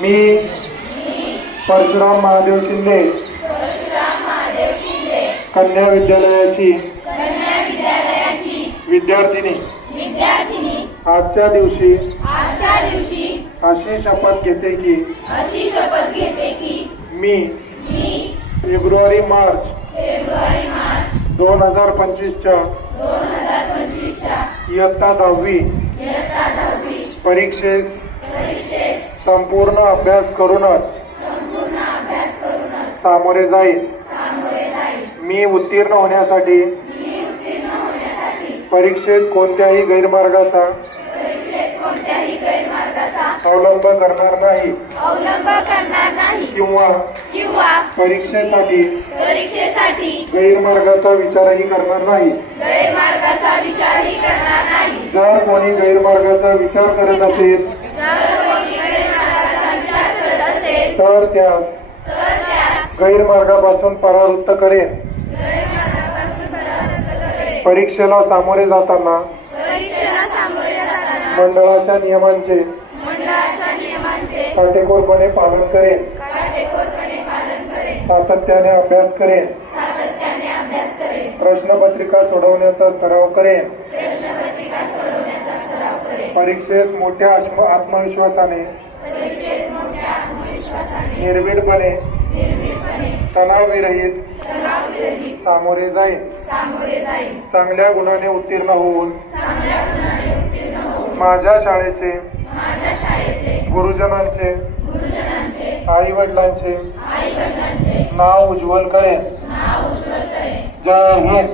मी परशुराम महादेव शिंदे कन्या विद्यालयाची विद्यार्थिनी आजच्या दिवशी अशी शपथ घेते की मी फेब्रुवारी मार्च 2025च्या इयत्ता 10वी परीक्षेत संपूर्ण अभ्यास करूनच सामोरे जाईल। मी उत्तीर्ण होण्यासाठी परीक्षेत कोणत्याही गैरमार्गाचा अवलंब करणार नाही किंवा परीक्षेसाठी गैरमार्गाचा विचारही करणार नाही। जर कोणी गैरमार्गाचा विचार करत असेल तर त्यास गैरमार्गापासून परावृत्त करेन। परीक्षेला सामोरे जाताना मंडळाच्या नियमांचे काटेकोरपणे पालन करेन। सातत्याने अभ्यास करेन। प्रश्नपत्रिका सोडवण्याचा सराव करेन। परीक्षेस मोठ्या आत्मविश्वासाने निर्भीडपणे तणावविरहित सामोरे जाईल। चांगल्या गुणाने उत्तीर्ण होऊन माझ्या शाळेचे गुरुजनांचे आई वडिलांचे नाव उज्ज्वल करेन। जय हिंद।